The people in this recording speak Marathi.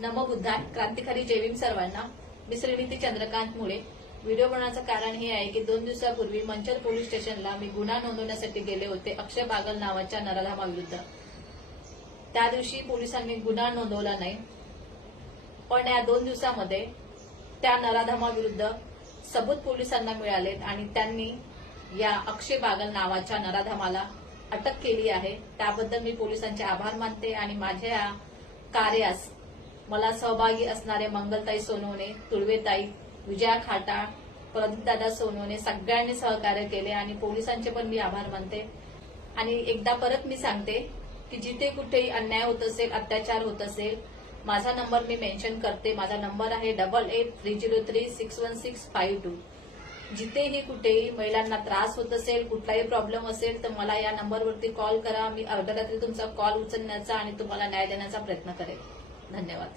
नमबुद्धाय. क्रांतिकारी जय सर्वांना. मी श्रीनिती चंद्रकांत मुळे. व्हिडिओ बनवण्याचं कारण हे आहे की दोन दिवसापूर्वी मंचर पोलीस स्टेशनला मी गुन्हा नोंदवण्यासाठी गेले होते अक्षय बागल नावाच्या नराधामाविरुद्ध त्या दिवशी पोलिसांनी गुन्हा नोंदवला नाही. पण या दोन दिवसामध्ये त्या नराधमाविरुद्ध सबूत पोलिसांना मिळालेत आणि त्यांनी या अक्षय बागल नावाच्या नराधमाला अटक केली आहे. त्याबद्दल मी पोलिसांचे आभार मानते आणि माझ्या या कार्यास मला सहभागी असणारे मंगलताई सोनवणे तुळवेताई विजया खाटा प्रदीपदादा सोनवणे सगळ्यांनी सहकार्य केले आणि पोलिसांचे पण मी आभार मानते. आणि एकदा परत मी सांगते की जिथे कुठेही अन्याय होत असेल अत्याचार होत असेल माझा नंबर मी मेन्शन करते. माझा नंबर आहे double eight three zero three six one six five two. जिथेही कुठेही महिलांना त्रास होत असेल कुठलाही प्रॉब्लेम असेल तर मला या नंबरवरती कॉल करा. मी अर्धरात्री तुमचा कॉल उचलण्याचा आणि तुम्हाला न्याय देण्याचा प्रयत्न करेन. धन्यवाद